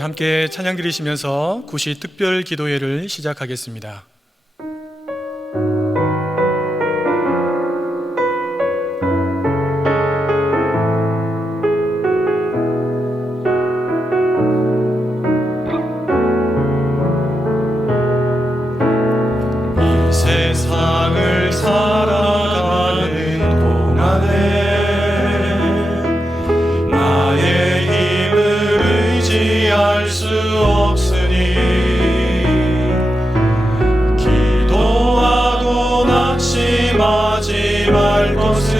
함께 찬양 드리시면서 구시 특별 기도회를 시작하겠습니다. 이 세상을 살아가는 동안에 알 수 없으니 기도하고 낙심하지 말 것은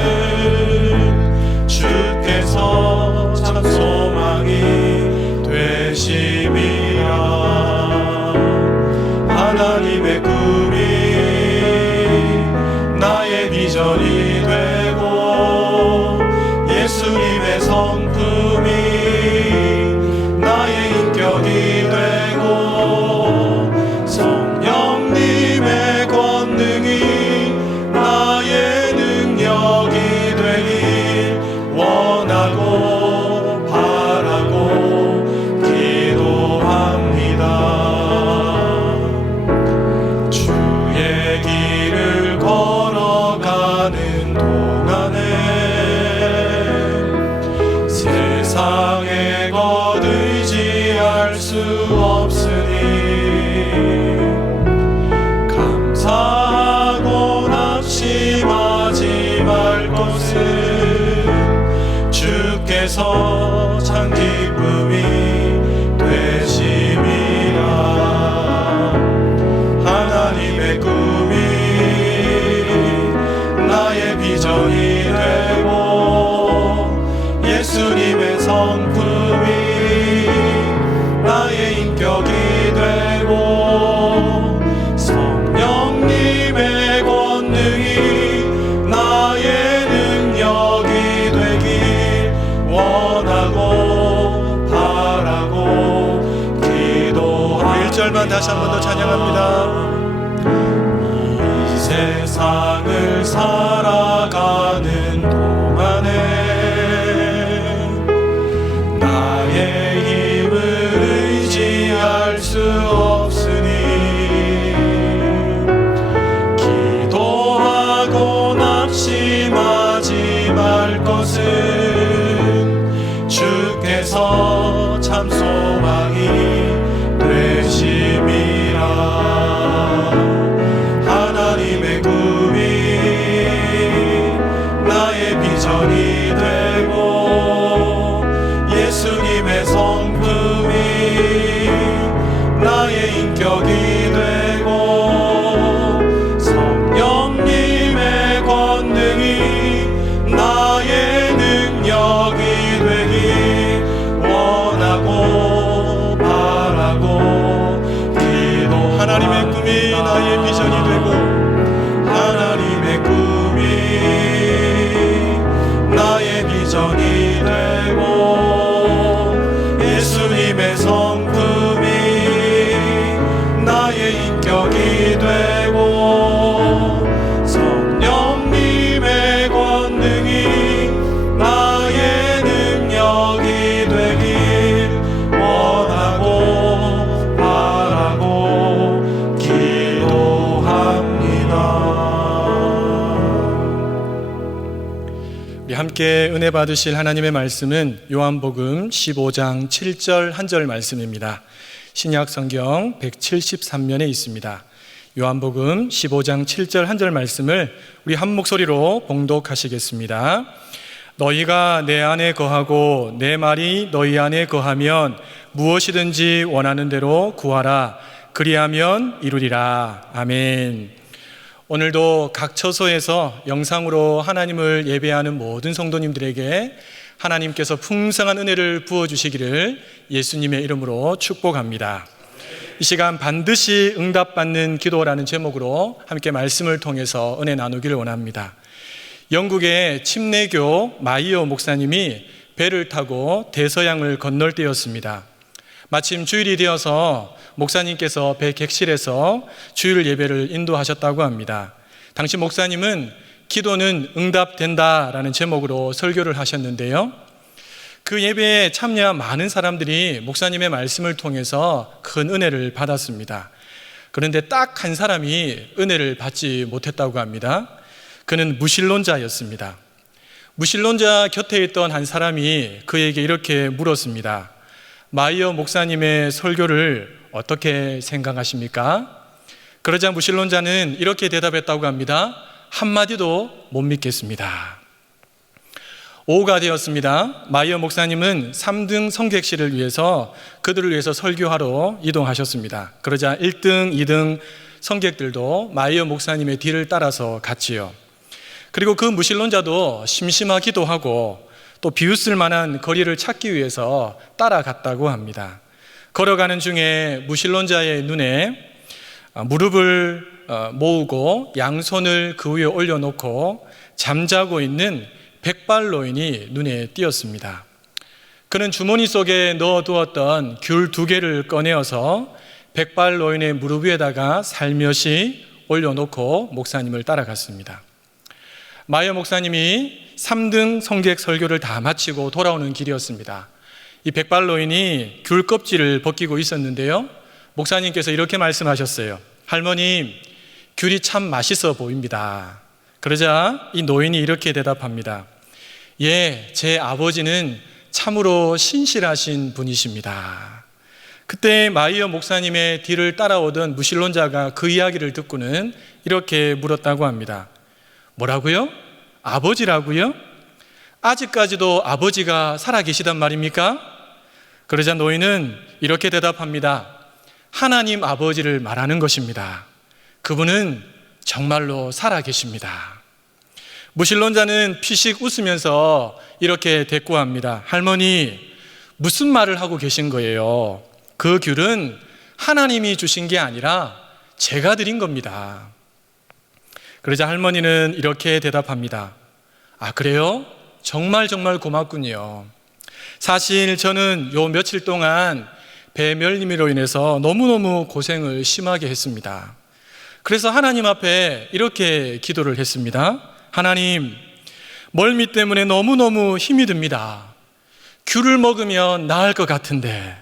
주께서 참 소망이 되심이라. 하나님의 꿈이 나의 비전이 되고 예수님의 성품이 나의 인격이 되고 성령님의 권능이 나의 능력이 되길 원하고 바라고 기도합니다. 주의 길을 걸어가는 동안에 세상에 것 의지할 수 없으니 감사하고 낙심하지 말 것은 주께서 참 기쁨이 되심이라. 하나님의 꿈이 나의 비전이 되고 예수님의 성품이 나의 인격이 되고 성령님의 권능이 나의 능력이 되길 원하고 바라고 기도합니다. 1절만 다시 한 번 더 찬양합니다. 이 세상을 살아가는 동안에 나의 힘을 의지할 수 없으니 기도하고 낙심하지 말 것은 주께서 참 소망이 되심이라. 하나님의 꿈이 나의 비전이 되고 예수님의 성품이 나의 인격이 되고 성령님의 권능이 나의 능력이 되길 원하고 바라고 기도. 하나님의 꿈이 나의 비전이 되고 하나님의 꿈이 나의 비전이 되고 예수님의 성품이 나의 인격이 되고 성령님의 권능이 나의 능력이 되길 원하고 바라고 기도합니다. 우리 함께 은혜 받으실 하나님의 말씀은 요한복음 15장 7절 한 절 말씀입니다. 신약 성경 173면에 있습니다. 요한복음 15장 7절 한 절 말씀을 우리 한 목소리로 봉독하시겠습니다. 너희가 내 안에 거하고 내 말이 너희 안에 거하면 무엇이든지 원하는 대로 구하라. 그리하면 이루리라. 아멘. 오늘도 각 처소에서 영상으로 하나님을 예배하는 모든 성도님들에게 하나님께서 풍성한 은혜를 부어주시기를 예수님의 이름으로 축복합니다. 이 시간 반드시 응답받는 기도라는 제목으로 함께 말씀을 통해서 은혜 나누기를 원합니다. 영국의 침례교 마이어 목사님이 배를 타고 대서양을 건널 때였습니다. 마침 주일이 되어서 목사님께서 배 객실에서 주일 예배를 인도하셨다고 합니다. 당시 목사님은 기도는 응답된다라는 제목으로 설교를 하셨는데요. 그 예배에 참여한 많은 사람들이 목사님의 말씀을 통해서 큰 은혜를 받았습니다. 그런데 딱 한 사람이 은혜를 받지 못했다고 합니다. 그는 무신론자였습니다. 무신론자 곁에 있던 한 사람이 그에게 이렇게 물었습니다. 마이어 목사님의 설교를 어떻게 생각하십니까? 그러자 무신론자는 이렇게 대답했다고 합니다. 한마디도 못 믿겠습니다. 오후가 되었습니다. 마이어 목사님은 3등 성객실을 위해서 그들을 위해서 설교하러 이동하셨습니다. 그러자 1등, 2등 성객들도 마이어 목사님의 뒤를 따라서 갔지요. 그리고 그 무신론자도 심심하기도 하고 또 비웃을 만한 거리를 찾기 위해서 따라갔다고 합니다. 걸어가는 중에 무신론자의 눈에 무릎을 모으고 양손을 그 위에 올려놓고 잠자고 있는 백발노인이 눈에 띄었습니다. 그는 주머니 속에 넣어두었던 귤 2개를 꺼내어서 백발노인의 무릎 위에다가 살며시 올려놓고 목사님을 따라갔습니다. 마이어 목사님이 3등 성객 설교를 다 마치고 돌아오는 길이었습니다. 이 백발노인이 귤 껍질을 벗기고 있었는데요, 목사님께서 이렇게 말씀하셨어요. 할머님, 귤이 참 맛있어 보입니다. 그러자 이 노인이 이렇게 대답합니다. 예, 제 아버지는 참으로 신실하신 분이십니다. 그때 마이어 목사님의 뒤를 따라오던 무신론자가 그 이야기를 듣고는 이렇게 물었다고 합니다. 뭐라고요? 아버지라고요? 아직까지도 아버지가 살아계시단 말입니까? 그러자 노인은 이렇게 대답합니다. 하나님 아버지를 말하는 것입니다. 그분은 정말로 살아계십니다. 무신론자는 피식 웃으면서 이렇게 대꾸합니다. 할머니, 무슨 말을 하고 계신 거예요? 그 귤은 하나님이 주신 게 아니라 제가 드린 겁니다. 그러자 할머니는 이렇게 대답합니다. 아, 그래요? 정말 고맙군요. 사실 저는 요 며칠 동안 배멀림으로 인해서 너무너무 고생을 심하게 했습니다. 그래서 하나님 앞에 이렇게 기도를 했습니다. 하나님, 멀미 때문에 너무너무 힘이 듭니다. 귤을 먹으면 나을 것 같은데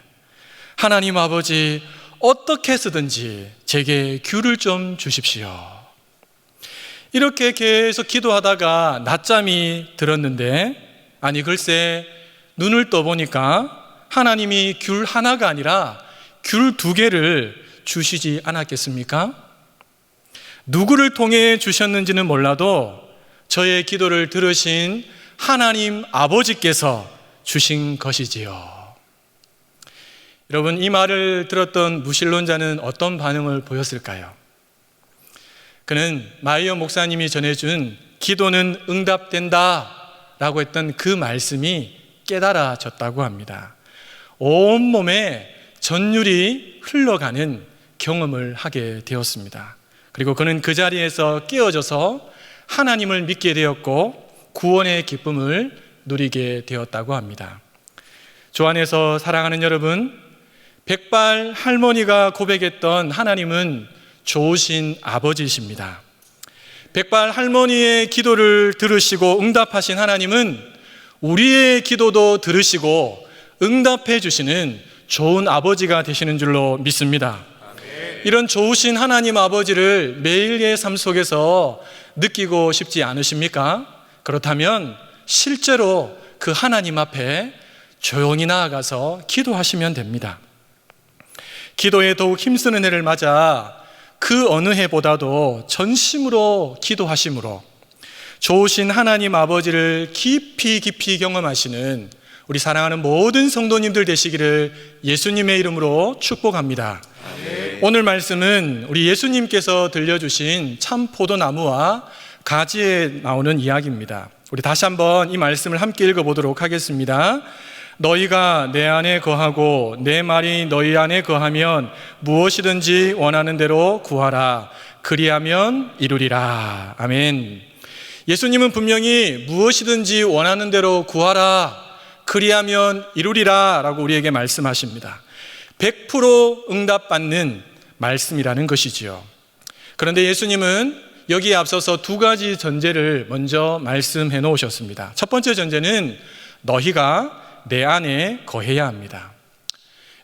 하나님 아버지, 어떻게 해서든지 제게 귤을 좀 주십시오. 이렇게 계속 기도하다가 낮잠이 들었는데, 아니 글쎄 눈을 떠보니까 하나님이 귤 하나가 아니라 귤 2개를 주시지 않았겠습니까? 누구를 통해 주셨는지는 몰라도 저의 기도를 들으신 하나님 아버지께서 주신 것이지요. 여러분, 이 말을 들었던 무신론자는 어떤 반응을 보였을까요? 그는 마이어 목사님이 전해준 기도는 응답된다 라고 했던 그 말씀이 깨달아졌다고 합니다. 온몸에 전율이 흘러가는 경험을 하게 되었습니다. 그리고 그는 그 자리에서 깨어져서 하나님을 믿게 되었고 구원의 기쁨을 누리게 되었다고 합니다. 주 안에서 사랑하는 여러분, 백발 할머니가 고백했던 하나님은 좋으신 아버지이십니다. 백발 할머니의 기도를 들으시고 응답하신 하나님은 우리의 기도도 들으시고 응답해 주시는 좋은 아버지가 되시는 줄로 믿습니다. 이런 좋으신 하나님 아버지를 매일의 삶 속에서 느끼고 싶지 않으십니까? 그렇다면 실제로 그 하나님 앞에 조용히 나아가서 기도하시면 됩니다. 기도에 더욱 힘쓰는 해를 맞아 그 어느 해보다도 전심으로 기도하심으로 좋으신 하나님 아버지를 깊이 경험하시는 우리 사랑하는 모든 성도님들 되시기를 예수님의 이름으로 축복합니다. 아멘. 오늘 말씀은 우리 예수님께서 들려주신 참 포도나무와 가지에 나오는 이야기입니다. 우리 다시 한번 이 말씀을 함께 읽어보도록 하겠습니다. 너희가 내 안에 거하고 내 말이 너희 안에 거하면 무엇이든지 원하는 대로 구하라. 그리하면 이루리라. 아멘. 예수님은 분명히 무엇이든지 원하는 대로 구하라, 그리하면 이루리라 라고 우리에게 말씀하십니다. 100% 응답받는 말씀이라는 것이지요. 그런데 예수님은 여기에 앞서서 2가지 전제를 먼저 말씀해 놓으셨습니다. 첫 번째 전제는 너희가 내 안에 거해야 합니다.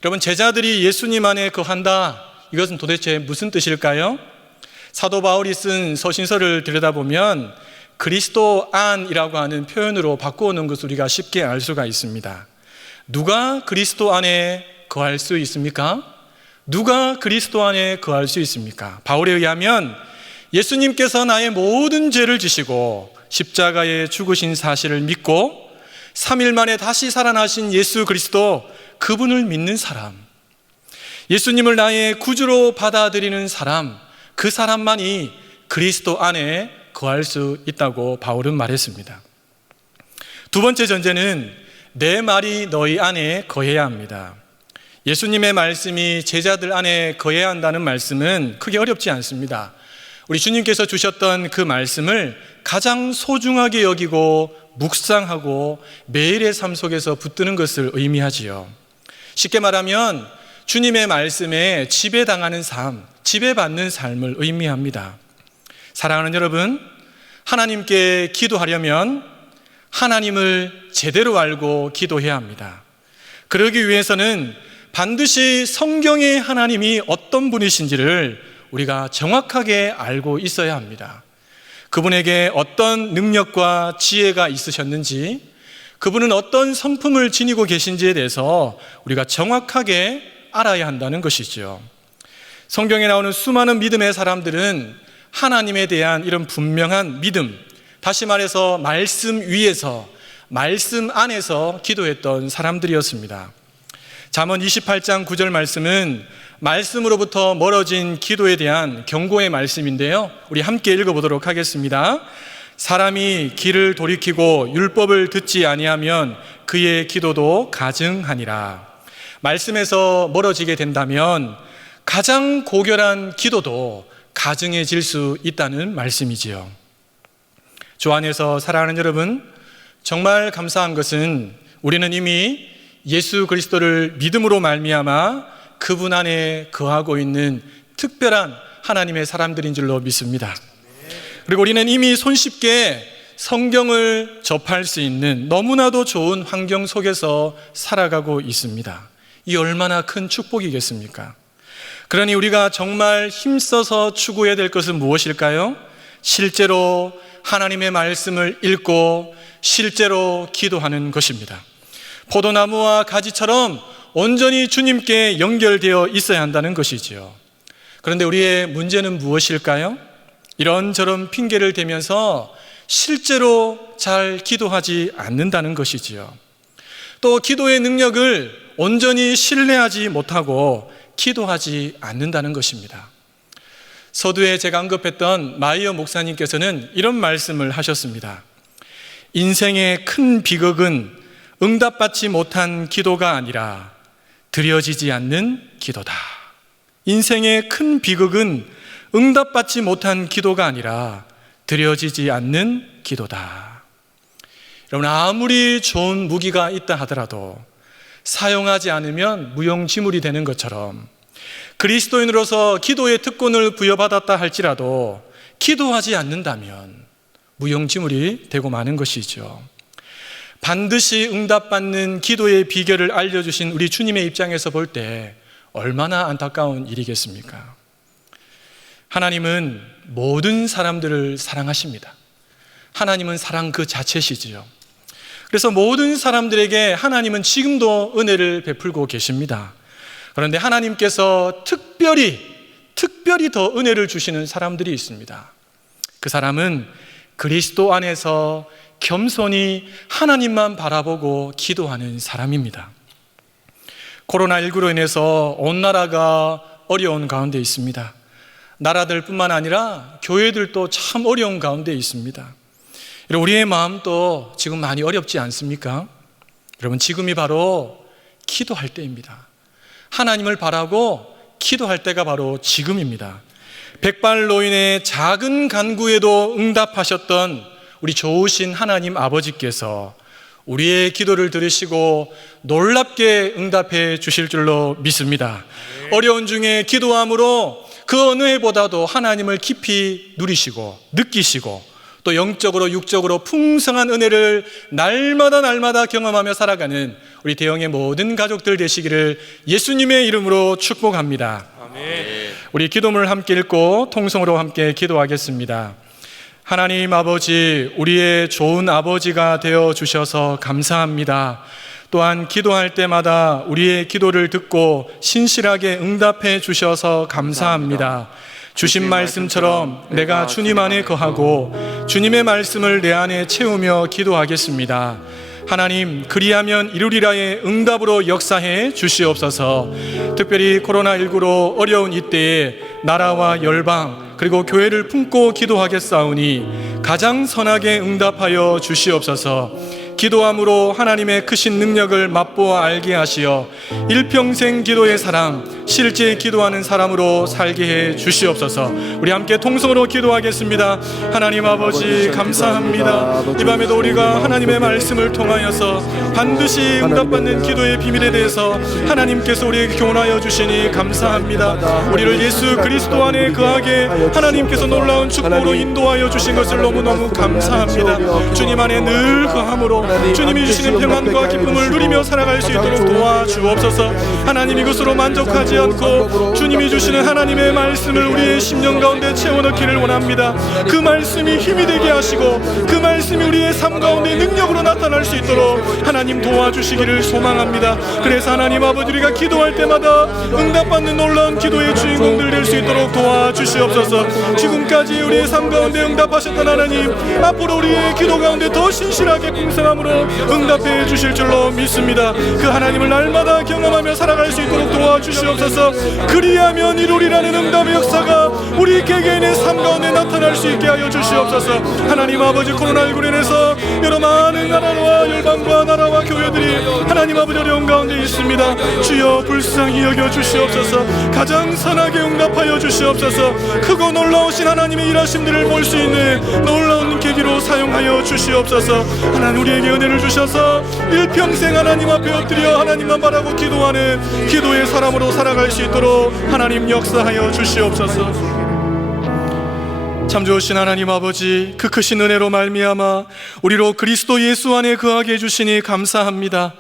여러분, 제자들이 예수님 안에 거한다, 이것은 도대체 무슨 뜻일까요? 사도 바울이 쓴 서신서를 들여다보면 그리스도 안이라고 하는 표현으로 바꾸어놓은 것을 우리가 쉽게 알 수가 있습니다. 누가 그리스도 안에 거할 수 있습니까? 누가 그리스도 안에 거할 수 있습니까? 바울에 의하면 예수님께서 나의 모든 죄를 지시고 십자가에 죽으신 사실을 믿고 3일 만에 다시 살아나신 예수 그리스도, 그분을 믿는 사람, 예수님을 나의 구주로 받아들이는 사람, 그 사람만이 그리스도 안에 거할 수 있다고 바울은 말했습니다. 두 번째 전제는 내 말이 너희 안에 거해야 합니다. 예수님의 말씀이 제자들 안에 거해야 한다는 말씀은 크게 어렵지 않습니다. 우리 주님께서 주셨던 그 말씀을 가장 소중하게 여기고 묵상하고 매일의 삶 속에서 붙드는 것을 의미하지요. 쉽게 말하면 주님의 말씀에 지배당하는 삶, 지배받는 삶을 의미합니다. 사랑하는 여러분, 하나님께 기도하려면 하나님을 제대로 알고 기도해야 합니다. 그러기 위해서는 반드시 성경의 하나님이 어떤 분이신지를 우리가 정확하게 알고 있어야 합니다. 그분에게 어떤 능력과 지혜가 있으셨는지, 그분은 어떤 성품을 지니고 계신지에 대해서 우리가 정확하게 알아야 한다는 것이죠. 성경에 나오는 수많은 믿음의 사람들은 하나님에 대한 이런 분명한 믿음, 다시 말해서 말씀 위에서, 말씀 안에서 기도했던 사람들이었습니다. 잠언 28장 9절 말씀은 말씀으로부터 멀어진 기도에 대한 경고의 말씀인데요, 우리 함께 읽어보도록 하겠습니다. 사람이 길을 돌이키고 율법을 듣지 아니하면 그의 기도도 가증하니라. 말씀에서 멀어지게 된다면 가장 고결한 기도도 가증해질 수 있다는 말씀이지요. 주 안에서 사랑하는 여러분, 정말 감사한 것은 우리는 이미 예수 그리스도를 믿음으로 말미암아 그분 안에 거하고 있는 특별한 하나님의 사람들인 줄로 믿습니다. 그리고 우리는 이미 손쉽게 성경을 접할 수 있는 너무나도 좋은 환경 속에서 살아가고 있습니다. 이 얼마나 큰 축복이겠습니까? 그러니 우리가 정말 힘써서 추구해야 될 것은 무엇일까요? 실제로 하나님의 말씀을 읽고 실제로 기도하는 것입니다. 포도나무와 가지처럼 온전히 주님께 연결되어 있어야 한다는 것이지요. 그런데 우리의 문제는 무엇일까요? 이런저런 핑계를 대면서 실제로 잘 기도하지 않는다는 것이지요. 또 기도의 능력을 온전히 신뢰하지 못하고 기도하지 않는다는 것입니다. 서두에 제가 언급했던 마이어 목사님께서는 이런 말씀을 하셨습니다. 인생의 큰 비극은 응답받지 못한 기도가 아니라 드려지지 않는 기도다. 인생의 큰 비극은 응답받지 못한 기도가 아니라 드려지지 않는 기도다. 여러분, 아무리 좋은 무기가 있다 하더라도 사용하지 않으면 무용지물이 되는 것처럼 그리스도인으로서 기도의 특권을 부여받았다 할지라도 기도하지 않는다면 무용지물이 되고 마는 것이죠. 반드시 응답받는 기도의 비결을 알려주신 우리 주님의 입장에서 볼 때 얼마나 안타까운 일이겠습니까? 하나님은 모든 사람들을 사랑하십니다. 하나님은 사랑 그 자체시지요. 그래서 모든 사람들에게 하나님은 지금도 은혜를 베풀고 계십니다. 그런데 하나님께서 특별히 더 은혜를 주시는 사람들이 있습니다. 그 사람은 그리스도 안에서 겸손히 하나님만 바라보고 기도하는 사람입니다. 코로나19로 인해서 온 나라가 어려운 가운데 있습니다. 나라들뿐만 아니라 교회들도 참 어려운 가운데 있습니다. 우리의 마음도 지금 많이 어렵지 않습니까? 여러분, 지금이 바로 기도할 때입니다. 하나님을 바라고 기도할 때가 바로 지금입니다. 백발노인의 작은 간구에도 응답하셨던 우리 좋으신 하나님 아버지께서 우리의 기도를 들으시고 놀랍게 응답해 주실 줄로 믿습니다. 어려운 중에 기도함으로 그 어느 해보다도 하나님을 깊이 누리시고 느끼시고 또 영적으로 육적으로 풍성한 은혜를 날마다 경험하며 살아가는 우리 대영의 모든 가족들 되시기를 예수님의 이름으로 축복합니다. 아멘. 우리 기도문을 함께 읽고 통성으로 함께 기도하겠습니다. 하나님 아버지, 우리의 좋은 아버지가 되어 주셔서 감사합니다. 또한 기도할 때마다 우리의 기도를 듣고 신실하게 응답해 주셔서 감사합니다. 주신 말씀처럼 내가 주님 안에 거하고 주님의 말씀을 내 안에 채우며 기도하겠습니다. 하나님, 그리하면 이루리라의 응답으로 역사해 주시옵소서. 특별히 코로나19로 어려운 이때에 나라와 열방 그리고 교회를 품고 기도하겠사오니 가장 선하게 응답하여 주시옵소서. 기도함으로 하나님의 크신 능력을 맛보아 알게 하시어 일평생 기도의 사랑, 실제 기도하는 사람으로 살게 해 주시옵소서. 우리 함께 통성으로 기도하겠습니다. 하나님 아버지, 감사합니다. 이 밤에도 우리가 하나님의 말씀을 통하여서 반드시 응답받는 기도의 비밀에 대해서 하나님께서 우리에게 교훈하여 주시니 감사합니다. 우리를 예수 그리스도 안에 거하게 하나님께서 놀라운 축복으로 인도하여 주신 것을 너무너무 감사합니다. 주님 안에 늘 거함으로 주님이 주시는 평안과 기쁨을 누리며 살아갈 수 있도록 도와주옵소서. 하나님, 이것으로 만족하지 않고 주님이 주시는 하나님의 말씀을 우리의 심령 가운데 채워넣기를 원합니다. 그 말씀이 힘이 되게 하시고 그 말씀이 우리의 삶 가운데 능력으로 나타날 수 있도록 하나님 도와주시기를 소망합니다. 그래서 하나님 아버지, 우리가 기도할 때마다 응답받는 놀라운 기도의 주인공들 될 수 있도록 도와주시옵소서. 지금까지 우리의 삶 가운데 응답하셨던 하나님, 앞으로 우리의 기도 가운데 더 신실하게 풍성함으로 응답해 주실 줄로 믿습니다. 그 하나님을 날마다 경험하며 살아갈 수 있도록 도와주시옵소서. 그리하면 이루리라는 응답의 역사가 우리 개개인의 삶 가운데 나타날 수 있게 하여 주시옵소서. 하나님 아버지, 코로나19로 인해서 여러 많은 나라와 열방과 나라와 교회들이 하나님 아버지 어려운 가운데 있습니다. 주여 불쌍히 여겨 주시옵소서. 가장 선하게 응답하여 주시옵소서. 크고 놀라우신 하나님의 일하심들을 볼 수 있는 놀라운 계기로 사용하여 주시옵소서. 하나님, 우리에게 은혜를 주셔서 일평생 하나님 앞에 엎드려 하나님만 바라고 기도하는 기도의 사람으로 살아갈 수 있도록 하나님 역사하여 주시옵소서. 참 좋으신 하나님 아버지, 그 크신 은혜로 말미암아 우리로 그리스도 예수 안에 거하게 해주시니 감사합니다.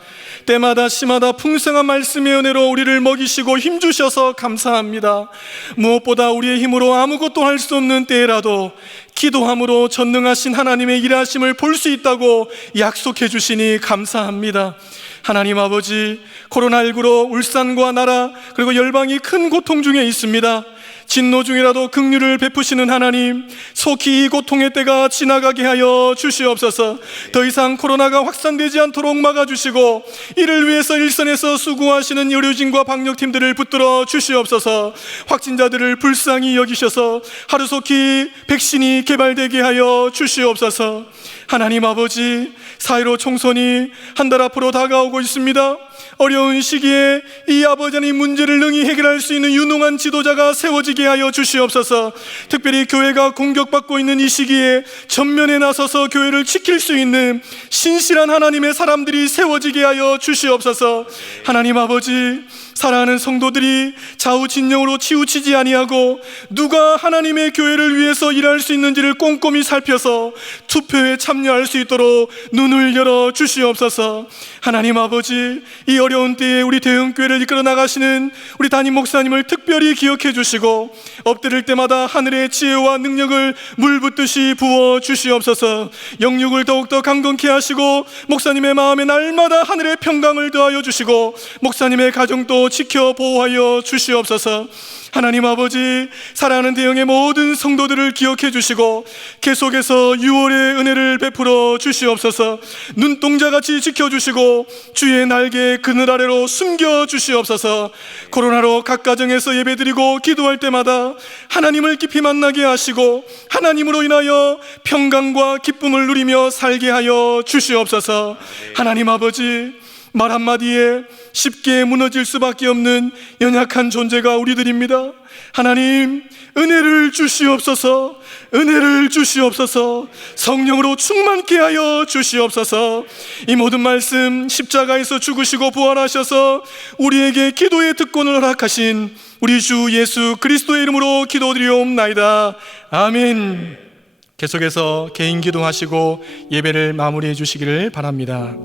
때마다 시마다 풍성한 말씀의 은혜로 우리를 먹이시고 힘주셔서 감사합니다. 무엇보다 우리의 힘으로 아무것도 할 수 없는 때라도 기도함으로 전능하신 하나님의 일하심을 볼 수 있다고 약속해 주시니 감사합니다. 하나님 아버지, 코로나19로 울산과 나라 그리고 열방이 큰 고통 중에 있습니다. 진노 중이라도 긍휼을 베푸시는 하나님, 속히 이 고통의 때가 지나가게 하여 주시옵소서. 더 이상 코로나가 확산되지 않도록 막아주시고 이를 위해서 일선에서 수고하시는 의료진과 방역팀들을 붙들어 주시옵소서. 확진자들을 불쌍히 여기셔서 하루속히 백신이 개발되게 하여 주시옵소서. 하나님 아버지, 4.15 총선이 한 달 앞으로 다가오고 있습니다. 어려운 시기에 이 아버지 하나님 문제를 능히 해결할 수 있는 유능한 지도자가 세워지게 하여 주시옵소서. 특별히 교회가 공격받고 있는 이 시기에 전면에 나서서 교회를 지킬 수 있는 신실한 하나님의 사람들이 세워지게 하여 주시옵소서. 하나님 아버지, 사랑하는 성도들이 좌우진영으로 치우치지 아니하고 누가 하나님의 교회를 위해서 일할 수 있는지를 꼼꼼히 살펴서 투표에 참여할 수 있도록 눈을 열어 주시옵소서. 하나님 아버지, 이 어려운 때에 우리 대형교회를 이끌어 나가시는 우리 담임 목사님을 특별히 기억해 주시고 엎드릴 때마다 하늘의 지혜와 능력을 물붓듯이 부어 주시옵소서. 영육을 더욱더 강건케 하시고 목사님의 마음에 날마다 하늘의 평강을 더하여 주시고 목사님의 가정도 지켜 보호하여 주시옵소서. 하나님 아버지, 사랑하는 대형의 모든 성도들을 기억해 주시고 계속해서 6월의 은혜를 베풀어 주시옵소서. 눈동자같이 지켜주시고 주의 날개 그늘 아래로 숨겨 주시옵소서. 코로나로 각 가정에서 예배드리고 기도할 때마다 하나님을 깊이 만나게 하시고 하나님으로 인하여 평강과 기쁨을 누리며 살게 하여 주시옵소서. 하나님 아버지, 말 한마디에 쉽게 무너질 수밖에 없는 연약한 존재가 우리들입니다. 하나님, 은혜를 주시옵소서. 은혜를 주시옵소서. 성령으로 충만케 하여 주시옵소서. 이 모든 말씀 십자가에서 죽으시고 부활하셔서 우리에게 기도의 특권을 허락하신 우리 주 예수 그리스도의 이름으로 기도드리옵나이다. 아멘. 계속해서 개인 기도하시고 예배를 마무리해 주시기를 바랍니다.